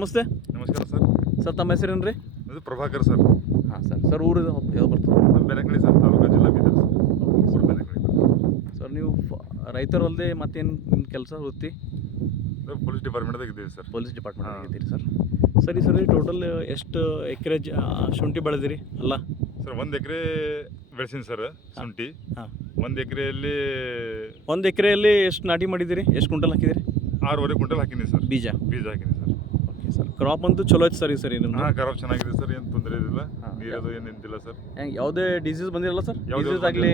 ನಮಸ್ತೆ ನಮಸ್ಕಾರ sir. Sir, ತಮ್ಮ ಹೆಸರೇನು ರೀ? ಇದು ಪ್ರಭಾಕರ್ ಸರ್. ಹಾಂ ಸರ್ ಊರು ಯಾವ್ದು ಬರ್ತದೆ? ನಮ್ಮ ಬೆನಕಳಿ ಸರ್, ತಾಲೂಕು ಜಿಲ್ಲಾ ಬೀದರ್ ಸರ್. ಬೆನಕಳಿ ಸರ್, ನೀವು ರೈತರಲ್ಲದೆ ಮತ್ತೇನು ನಿಮ್ಮ ಕೆಲಸ ವೃತ್ತಿ? ಪೊಲೀಸ್ ಡಿಪಾರ್ಟ್ಮೆಂಟ್ದಾಗ ಇದ್ದೀವಿ ಸರ್. ಪೊಲೀಸ್ ಡಿಪಾರ್ಟ್ಮೆಂಟ್ ಆಗಿದ್ದೀರಿ ಸರ್. ಸರಿ ಸರಿ, ಟೋಟಲ್ ಎಷ್ಟು ಎಕರೆ ಶುಂಠಿ ಬೆಳೆದಿರಿ ಅಲ್ಲ? ಸರ್ 1 ಎಕರೆ ಬೆಳೆಸೀನಿ ಸರ್ ಶುಂಠಿ. ಹಾಂ, 1 ಎಕರೆಯಲ್ಲಿ 1 ಎಕರೆಯಲ್ಲಿ ಎಷ್ಟು ನಾಟಿ ಮಾಡಿದ್ದೀರಿ? ಎಷ್ಟು ಕ್ವಿಂಟಲ್ ಹಾಕಿದಿರಿ? 6.5 ಕ್ವಿಂಟಲ್ ಹಾಕಿನಿ ಸರ್. ಬೀಜ ಹಾಕಿನಿ ಸರ್. ಓಕೆ ಸರ್, ಕ್ರಾಪ್ ಅಂತೂ ಚಲೋ ಐತೆ ಸರ್ ಈ ಸರಿ ನಿಮ್ಮದು? ಹಾಂ, ಖರಾಬ್ ಚೆನ್ನಾಗಿದೆ ಸರ್, ಏನು ತೊಂದರೆ ಇದಿಲ್ಲ. ಹಾಂ. ನೀರದು ಏನು ನಿಂತಿಲ್ಲ ಸರ್. ಯಾವುದೇ ಡಿಸೀಸ್ ಬಂದಿರಲ್ಲ ಸರ್? ಯಾವ್ದು ಡಿಸೀಸ್ ಆಗಲಿ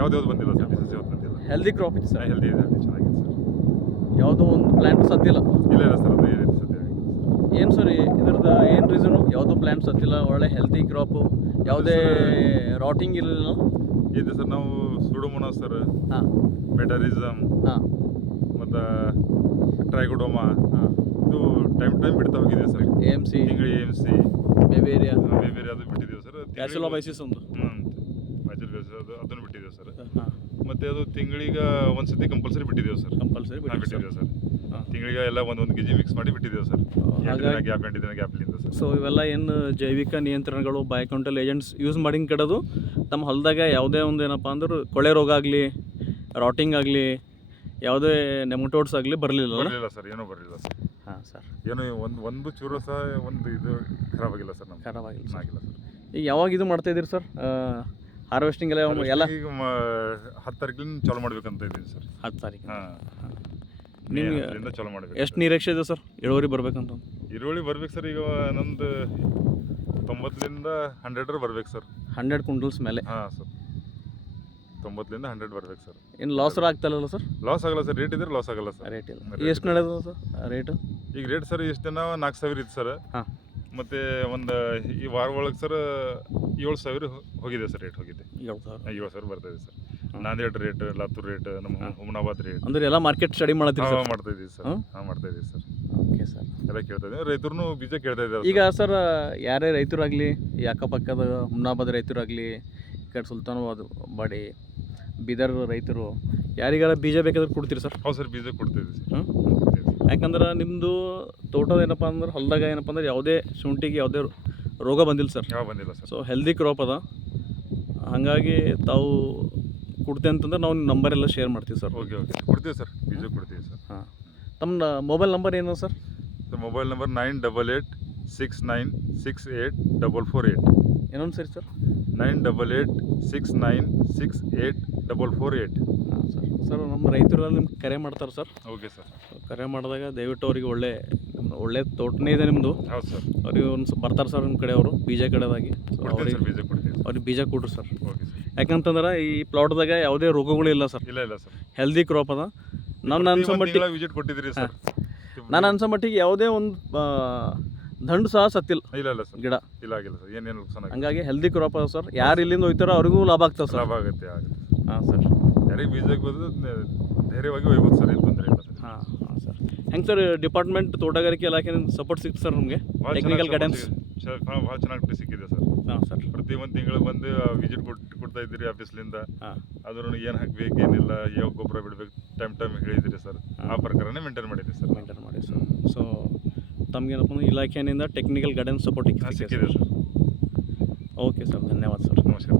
ಯಾವ್ದು ಬಂದಿಲ್ಲ ಸರ್. ಡಿಸೀಸ್ ಯಾವ್ದು ಬಂದಿಲ್ಲ. ಹೆಲ್ದಿ ಕ್ರಾಪ್ ಇದೆ ಸರ್? ಹೆಲ್ದಿ ಇದೆ, ಚೆನ್ನಾಗಿದೆ ಸರ್. ಯಾವುದೋ ಒಂದು ಪ್ಲ್ಯಾಂಟ್ ಸತ್ತಿಲ್ಲ? ಇಲ್ಲ ಸರ್, ಅದು ಏನಿದೆ ಸದ್ಯ. ಏನು ಸರ್ ಇದ್ರದ್ದು ಏನು ರೀಸನು? ಯಾವುದೋ ಪ್ಲ್ಯಾಂಟ್ ಸತ್ತಿಲ್ಲ, ಒಳ್ಳೆ ಹೆಲ್ತಿ ಕ್ರಾಪು, ಯಾವುದೇ ರಾಟಿಂಗ್ ಇರಲಿಲ್ಲ? ಇದೆ ಸರ್. ನಾವು ಸುಡೋಮೋನಾಸ್ ಸರ್, ಹಾಂ ಮೆಟಾರಿಸಮ್ ಹಾಂ ಮತ್ತು ಟ್ರೈಕೋಡೋಮಾ, ಹಾಂ, ಇದು ಟೈಮ್ ಬಿಡ್ತಾ ಹೋಗಿದೆ ಸರ್. AMC, ತಿಂಗಳಿಗೆ AMC ಬೆವೇರಿಯಾ, ಬೇರೆ ಅದು ಬಿಟ್ಟಿದ್ದೀವಿ ಸರ್. ಕ್ಯಾಸಿಲೋಬೈಸಿಸ್ ಒಂದು, ಅದನ್ನು ಬಿಟ್ಟಿದ್ದೇವೆ ಸರ್. ಹಾಂ, ಮತ್ತೆ ಅದು ತಿಂಗಳಿಗೆ ಒಂದ್ಸತಿ ಕಂಪಲ್ಸರಿ ಬಿಟ್ಟಿದ್ದೇವೆ ಸರ್. ಕಂಪಲ್ಸರಿ ಬಿಟ್ಟಿದ್ದೇವೆ ಸರ್. ಹಾಂ. ತಿಂಗಳಿಗೆ ಎಲ್ಲ 1 kg ಮಿಕ್ಸ್ ಮಾಡಿ ಬಿಟ್ಟಿದ್ದೇವೆ ಸರ್. ಹಾಗಾಗಿ ಗ್ಯಾಪ್ 8 ದಿನ ಗ್ಯಾಪ್ಲಿಂದ ಸರ್. ಸೊ ಇವೆಲ್ಲ ಏನು ಜೈವಿಕ ನಿಯಂತ್ರಣಗಳು, ಬಯೋಕಂಟ್ರೋಲ್ ಏಜೆಂಟ್ಸ್ ಯೂಸ್ ಮಾಡಿ ಕಡೋದು ತಮ್ಮ ಹೊಲದಾಗ ಯಾವುದೇ ಒಂದು ಏನಪ್ಪ ಅಂದ್ರೆ ಕೊಳೆ ರೋಗ ಆಗಲಿ, ರಾಟಿಂಗ್ ಆಗಲಿ, ಯಾವುದೇ ನೆಮಟೋಡ್ಸ್ ಆಗಲಿ ಬರಲಿಲ್ಲ? ಬರಲಿಲ್ಲ ಸರ್, ಏನೂ ಬರಲಿಲ್ಲ ಸರ್. ಹಾಂ ಸರ್, ಏನು ಒಂದು ಚೂರು ಸಹ ಒಂದು ಇದು ಖರಾಬ್ ಆಗಿಲ್ಲ ಸರ್. ನಮ್ಗೆ ಖರಾಬ್ ಆಗಿಲ್ಲ ಸರ್. ಆಗಿಲ್ಲ ಸರ್. ಈಗ ಯಾವಾಗ ಇದು ಮಾಡ್ತಾಯಿದ್ದೀರಿ ಸರ್? ಹಾರ್ವೆಸ್ಟಿಂಗ್ ಎಲ್ಲ ಈಗ 10 ತಾರೀಕಿನ ಚಾಲು ಮಾಡ್ಬೇಕಂತ ಇದ್ದೀವಿ ಸರ್. 10 ತಾರೀಕು. ಹಾಂ, ನಿಮ್ಗೆ ಚಾಲು ಮಾಡಬೇಕು. ಎಷ್ಟು ನಿರೀಕ್ಷೆ ಇದೆ ಸರ್ ಇಳುವರಿ ಬರ್ಬೇಕಂತ? ಈರುಳ್ಳಿ ಬರ್ಬೇಕು ಸರ್. ಈಗ ನಮ್ದು 90ರಿಂದ 100 ಬರ್ಬೇಕು ಸರ್. 100 ಕ್ವಿಂಟಲ್ಸ್ ಮೇಲೆ? ಹಾಂ ಸರ್, 90ರಿಂದ 100 ಬರ್ಬೇಕು ಸರ್. ಏನು ಲಾಸ್ ಆಗ್ತಾಯಿಲ್ಲ ಸರ್? ಲಾಸ್ ಆಗಲ್ಲ ಸರ್. ರೇಟ್ ಇದ್ರೆ ಲಾಸ್ ಆಗಲ್ಲ ಸರ್. ರೇಟ್ ಇಲ್ಲ. ಎಷ್ಟು ನಡೆದ ಸರ್ ರೇಟು? ಈಗ ರೇಟ್ ಸರ್ ಇಷ್ಟು ದಿನ 4,000 ಇತ್ತು ಸರ್. ಹಾಂ. ಮತ್ತು ಒಂದು ಈ ವಾರ ಒಳಗೆ ಸರ್ 7,000 ಹೋಗಿದೆ ಸರ್. ರೇಟ್ ಹೋಗಿದೆ. 7,000 ಬರ್ತಾಯಿದೆ sir. Nanded rate, Latur rate, ನಮ್ಮ ಹುಮನಾಬಾದ್ ರೇಟ್. ಅಂದ್ರೆ ಎಲ್ಲ ಮಾರ್ಕೆಟ್ ಸ್ಟಡಿ ಮಾಡ್ತೀವಿ ಸರ್? ಮಾಡ್ತಾ ಇದ್ದೀವಿ ಸರ್. ಹಾಂ, ಮಾಡ್ತಾ ಇದ್ದೀವಿ ಸರ್. Okay sir. ಎಲ್ಲ ಕೇಳ್ತಾ ಇದ್ದೀವಿ. ರೈತರು ಬೀಜ ಕೇಳ್ತಾ ಇದ್ದಾರೆ ಈಗ ಸರ್, ಯಾರೇ ರೈತರಾಗಲಿ, ಈ ಅಕ್ಕಪಕ್ಕದ ಹುಮನಾಬಾದ್ ರೈತರಾಗಲಿ, ಈ ಕಡೆ ಸುಲ್ತಾನಾಬಾದ್, ಬಾಡಿ, ಬೀದರ್ ರೈತರು ಯಾರಿಗಾರ ಬೀಜ ಬೇಕಾದ್ರೆ ಕೊಡ್ತೀರಿ ಸರ್? ಹೌದು ಸರ್, ಬೀಜ ಕೊಡ್ತಿದ್ದೀವಿ ಸರ್. ಹಾಂ, ಯಾಕಂದ್ರೆ ನಿಮ್ಮದು ತೋಟದ ಏನಪ್ಪ ಅಂದ್ರೆ ಹೊಲದಾಗ ಏನಪ್ಪ ಅಂದ್ರೆ ಯಾವುದೇ ಶುಂಠಿಗೆ ಯಾವುದೇ ರೋಗ ಬಂದಿಲ್ಲ ಸರ್? ಯಾವ ಬಂದಿಲ್ಲ ಸರ್. ಸೊ ಹೆಲ್ದಿ ಕ್ರಾಪ್ ಅದ, ಹಾಗಾಗಿ ತಾವು ಕೊಡ್ತೇವೆ ಅಂತಂದ್ರೆ ನಾವು ನಂಬರ್ ಎಲ್ಲ ಶೇರ್ ಮಾಡ್ತೀವಿ ಸರ್. ಓಕೆ ಕೊಡ್ತೀವಿ ಸರ್, ಬೀಜ ಕೊಡ್ತೀವಿ ಸರ್. ಹಾಂ, ತಮ್ಮ ಮೊಬೈಲ್ ನಂಬರ್ ಏನು ಸರ್? Sir mobile number 9886968448. ಇನ್ನೊಂದು ಸರಿ ಸರ್? 9886968448. ಹಾಂ ಸರ್, ನಮ್ಮ ರೈತರು ನಿಮ್ಗೆ ಕರೆ ಮಾಡ್ತಾರೆ ಸರ್. Okay sir. ಕರೆ ಮಾಡಿದಾಗ ದಯವಿಟ್ಟು ಅವ್ರಿಗೆ ಒಳ್ಳೆ ತೋಟನೇ ಇದೆ ನಿಮ್ಮದು. ಹೌದು ಸರ್. ಅವ್ರಿಗೆ ಒಂದು ಬರ್ತಾರೆ ಸರ್ ನಿಮ್ಮ ಕಡೆ, ಅವರು ಬೀಜ ಕಡೆದಾಗಿ. ಅವ್ರಿಗೆ ಬೀಜ ಕೊಡ್ರಿ ಸರ್. Okay sir. ಯಾಕಂತಂದ್ರೆ ಈ ಪ್ಲಾಟ್ದಾಗ ಯಾವುದೇ ರೋಗಗಳು ಇಲ್ಲ ಸರ್. ಇಲ್ಲ ಸರ್. ಹೆಲ್ದಿ ಕ್ರಾಪ್ ಅದ. ನಾನು ಅನ್ಸೋ ಮಟ್ಟಿಗೆ ವಿಸಿಟ್ ಕೊಟ್ಟಿದ್ದೀರಿ ಸರ್. ನಾನು ಅನ್ಸೋ ಮಟ್ಟಿಗೆ ಯಾವುದೇ ಒಂದು ದಂಡು ಸಹ ಸತ್ತಿಲ್ಲ. ಇಲ್ಲ ಸರ್, ಗಿಡ ಆಗಿಲ್ಲ ಸರ್. ಏನೇನು ನುಕ್ಸಾನ ಆಗಿಲ್ಲ. ಹಂಗಾಗಿ ಹೆಲ್ದಿ ಕ್ರಾಪ್ ಅದ ಸರ್. ಯಾರು ಇಲ್ಲಿಂದ ಹೋಗ್ತಾರೋ ಅವ್ರಿಗೂ ಲಾಭ ಆಗ್ತದೆ ಸರ್. ಲಾಭ ಆಗುತ್ತೆ. ಹಾಂ ಸರ್. ಯಾರಿಗೆ ಬೀಜಕ್ಕೆ ಬಂದು ಧೈರ್ಯವಾಗಿ ಒಯ್ಬೋದು ಸರ್, ಏನು ತೊಂದರೆ ಇಲ್ಲ ಸರ್. ಹಾಂ ಸರ್. ಹೆಂಗೆ ಸರ್ ಡಿಪಾರ್ಟ್ಮೆಂಟ್ ತೋಟಗಾರಿಕೆ ಇಲಾಖೆಯಿಂದ ಸಪೋರ್ಟ್ ಸಿಗ್ತದೆ ಸರ್ ನಮಗೆ? ಟೆಕ್ನಿಕಲ್ ಗೈಡೆನ್ಸ್ ಭಾಳ ಚೆನ್ನಾಗಿ ಸಿಕ್ಕಿದೆ ಸರ್. ಹಾಂ ಸರ್. ಪ್ರತಿ ಒಂದು ತಿಂಗಳು ಬಂದು ವಿಸಿಟ್ ಕೊಡ್ತಾ ಇದ್ದೀರಿ ಆಫೀಸ್ಲಿಂದ. ಹಾಂ. ಅದ್ರೂ ಏನು ಹಾಕ್ಬೇಕು, ಏನಿಲ್ಲ, ಯಾವ ಗೊಬ್ಬರ ಬಿಡಬೇಕು ಟೈಮ್ ಹೇಳಿದಿರಿ ಸರ್. ಆ ಪ್ರಕಾರನೇ ಮೇಂಟೈನ್ ಮಾಡಿದ್ದೀವಿ ಸರ್. ಮಾಡಿ ಸರ್. ಸೊ ತಮಗೇನಪ್ಪ ಅಂದ್ರೆ ಇಲಾಖೆಯಿಂದ ಟೆಕ್ನಿಕಲ್ ಗೈಡೆನ್ಸ್ ಸಪೋರ್ಟಿಗೆ ಸಿಕ್ಕಿದೆ ಸರ್. ಓಕೆ ಸರ್, ಧನ್ಯವಾದ ಸರ್. ನಮಸ್ಕಾರ.